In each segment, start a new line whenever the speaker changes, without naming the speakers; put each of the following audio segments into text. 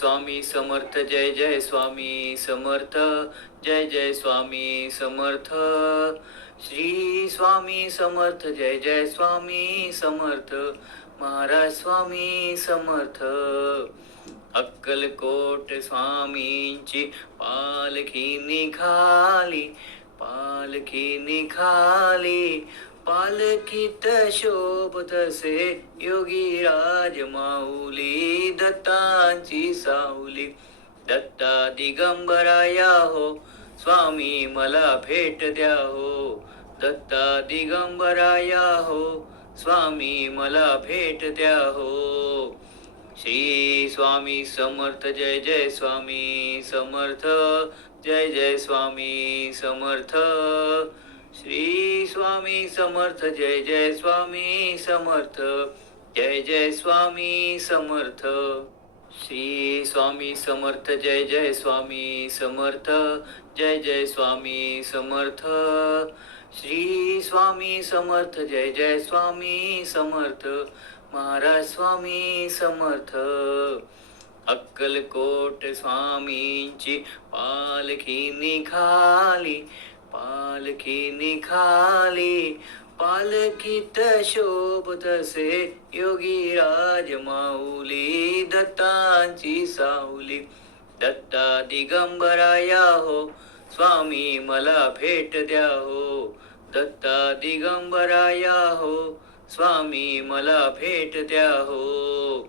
स्वामी समर्थ, जय जय स्वामी समर्थ, जय जय स्वामी समर्थ। श्री स्वामी समर्थ, जय जय स्वामी समर्थ, महाराज स्वामी समर्थ। अक्कलकोट स्वामींची पालखी निघाली पालखी निघाली। पालखीत शोभत से योगी राज माऊली, दत्तांची सावली दत्ता दिगंबराया हो, स्वामी मला भेट द्या हो। दत्ता दिगंबराया हो, स्वामी मला भेट द्या हो। श्री स्वामी समर्थ, जय जय स्वामी समर्थ, जय जय स्वामी समर्थ। श्री स्वामी समर्थ, जय जय स्वामी समर्थ, जय जय स्वामी समर्थ। श्री स्वामी समर्थ, जय जय स्वामी समर्थ, जय जय स्वामी समर्थ। श्री स्वामी समर्थ, जय जय स्वामी समर्थ, महाराज स्वामी समर्थ। अक्कलकोट स्वामींची पालखी निघाली पालखी निघाली. पालखीत शोभतसे योगी राज माऊली दत्तांची सावली. दत्ता दिगंबराया हो स्वामी मला भेट द्या हो दत्ता दिगंबराया हो स्वामी मला भेट द्या हो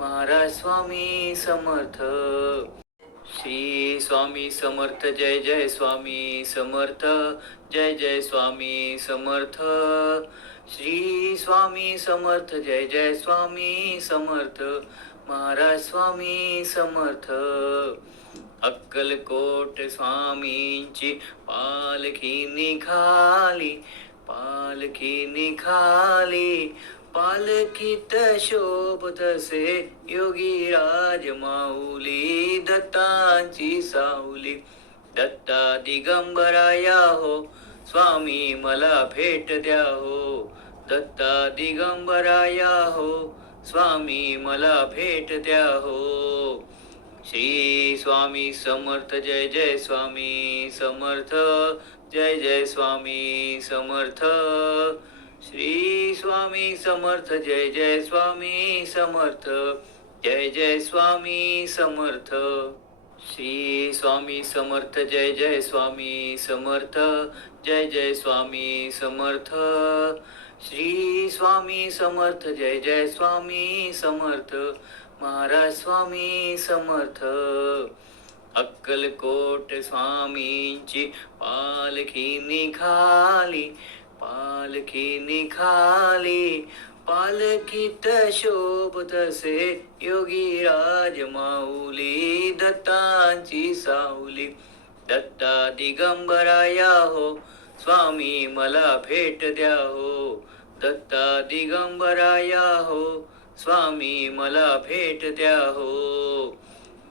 महाराज स्वामी समर्थ। श्री स्वामी समर्थ, जय जय स्वामी समर्थ, जय जय स्वामी समर्थ। श्री स्वामी समर्थ, जय जय स्वामी समर्थ, महाराज स्वामी समर्थ। अक्कलकोट स्वामींची पालखी निघाली पालखी निघाली पालखीत शोभत से योगी राज माऊली दत्तांची सावली दत्ता दिगंबराया हो, स्वामी मला भेट द्या हो। दत्ता दिगंबराया हो, स्वामी मला भेट द्या हो। श्री स्वामी समर्थ, जय जय स्वामी समर्थ, जय जय स्वामी समर्थ। श्री स्वामी समर्थ, जय जय स्वामी समर्थ, जय जय स्वामी समर्थ। श्री स्वामी समर्थ, जय जय स्वामी समर्थ, जय जय स्वामी समर्थ। श्री स्वामी समर्थ, जय जय स्वामी समर्थ, महाराज स्वामी समर्थ। अक्कलकोट स्वामींची पालखी निघाली पालखी निघाली पालखीत शोभत से योगी राज माऊली दत्तांची सावली दत्ता दिगंबराया हो, स्वामी मला भेट द्या हो। दत्ता दिगंबराया हो, स्वामी मला भेट द्या हो।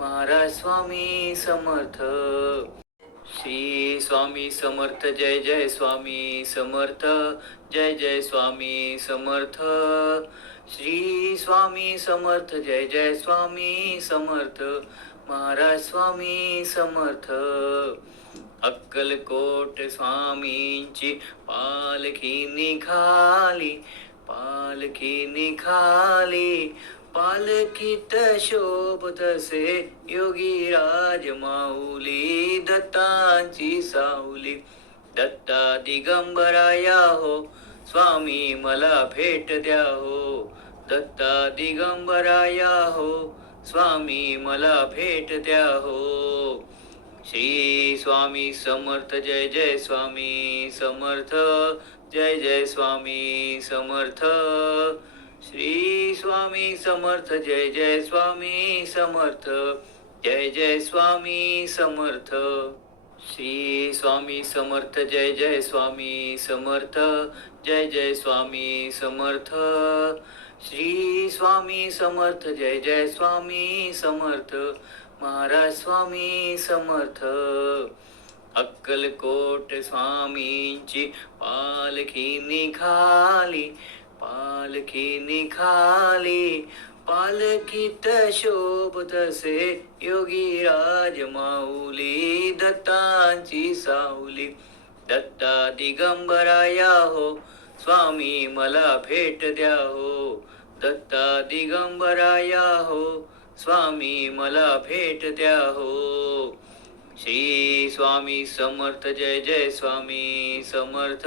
महाराज स्वामी समर्थ. श्री स्वामी समर्थ जय जय स्वामी समर्थ जय जय स्वामी समर्थ. श्री स्वामी समर्थ जय जय स्वामी समर्थ महाराज स्वामी समर्थ. अक्कलकोट स्वामींची पालखी निघाली पालखी निघाली पालखीत शोभतसे योगी राज माऊली दत्तांची सावली दत्ता दिगंबराया हो, स्वामी मला भेट द्या हो। दत्ता दिगंबराया हो, स्वामी मला भेट द्या हो। श्री स्वामी समर्थ, जय जय स्वामी समर्थ, जय जय स्वामी समर्थ। श्री स्वामी समर्थ, जय जय स्वामी समर्थ, जय जय स्वामी समर्थ। श्री स्वामी समर्थ, जय जय स्वामी समर्थ, जय जय स्वामी समर्थ। श्री स्वामी समर्थ, जय जय स्वामी समर्थ, महाराज स्वामी समर्थ। अक्कलकोट स्वामींची पालखी निघाली पालखी निघाली पालखीत शोभतसे योगी राज माऊली, दत्तांची सावली दत्ता दिगंबराया हो, स्वामी मला भेट द्या हो। दत्ता दिगंबराया हो, स्वामी मला भेट द्या हो। श्री स्वामी समर्थ, जय जय स्वामी समर्थ।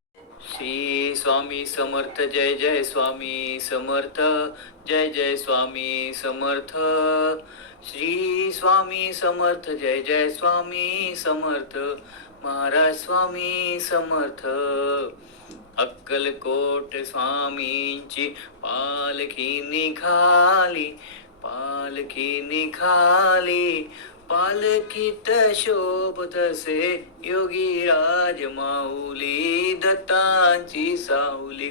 श्री स्वामी समर्थ, जय जय स्वामी समर्थ, जय जय स्वामी समर्थ। श्री स्वामी समर्थ, जय जय स्वामी समर्थ, महाराज स्वामी समर्थ। अक्कलकोट स्वामींची पालखी निघाली पालखी निघाली। पालखीत शोभतसे योगी राज माऊली, दत्तांची सावली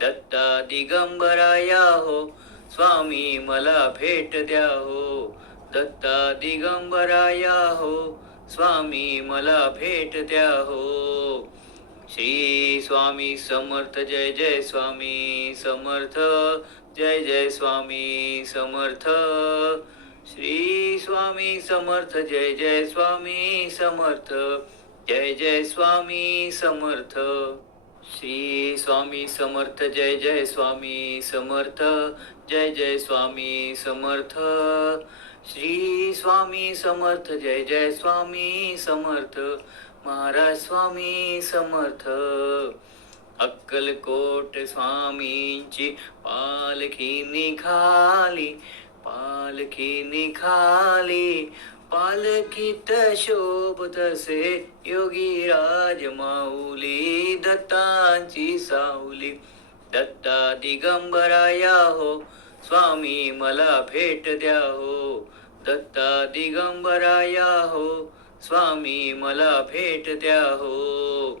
दत्ता दिगंबराया हो, स्वामी मला भेट द्या हो। दत्ता दिगंबराया हो, स्वामी मला भेट द्या हो। श्री स्वामी समर्थ, जय जय स्वामी समर्थ, जय जय स्वामी समर्थ। श्री स्वामी समर्थ, जय जय स्वामी समर्थ, जय जय स्वामी समर्थ। श्री स्वामी समर्थ, जय जय स्वामी समर्थ, जय जय स्वामी समर्थ। श्री स्वामी समर्थ, जय जय स्वामी समर्थ, महाराज स्वामी समर्थ। अक्कलकोट स्वामींची पालखी निघाली पालखी निघाली पालखीत शोभतसे योगी राज माऊली, दत्तांची सावली दत्ता दिगंबराया हो, स्वामी मला भेट द्या हो। दत्ता दिगंबराया हो, स्वामी मला भेट द्या हो।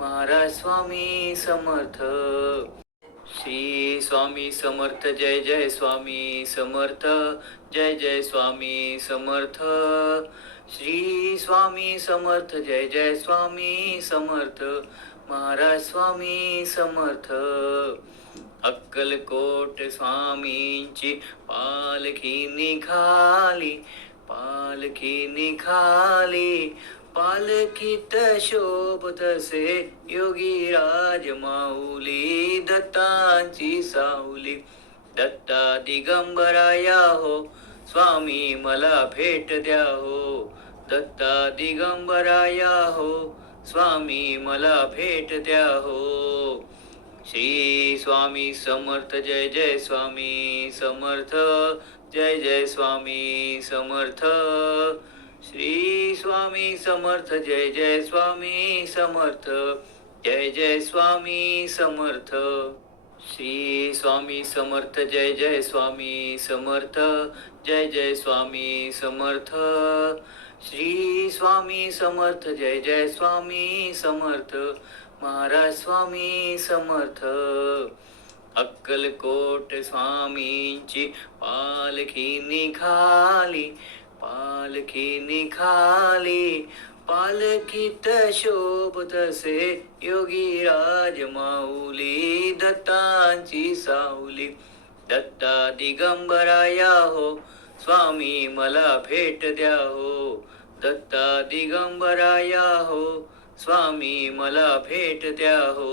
महाराज स्वामी समर्थ. श्री स्वामी समर्थ जय जय स्वामी समर्थ जय जय स्वामी समर्थ. श्री स्वामी समर्थ जय जय स्वामी समर्थ महाराज स्वामी समर्थ. अक्कलकोट स्वामींची पालखी निघाली पालखी निघाली पालखीत शोभतसे योगी राज माऊली दत्तांची सावली दत्ता दिगंबराया हो, स्वामी मला भेट द्या हो। दत्ता दिगंबराया हो, स्वामी मला भेट द्या हो। श्री स्वामी समर्थ, जय जय स्वामी समर्थ, जय जय स्वामी समर्थ। श्री स्वामी समर्थ, जय जय स्वामी समर्थ, जय जय स्वामी समर्थ। श्री स्वामी समर्थ, जय जय स्वामी समर्थ, जय जय स्वामी समर्थ। श्री स्वामी समर्थ, जय जय स्वामी समर्थ, महाराज स्वामी समर्थ। अक्कलकोट स्वामींची पालखी निघाली पालखी निखाली पालखीत शोभ तसे योगी राज माऊली दत्तांची साऊली दत्ता दिगंबराया हो. स्वामी मला भेट द्या हो. दत्ता दिगंबराया हो. स्वामी मला भेट द्या हो.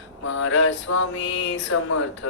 महाराज स्वामी समर्थ।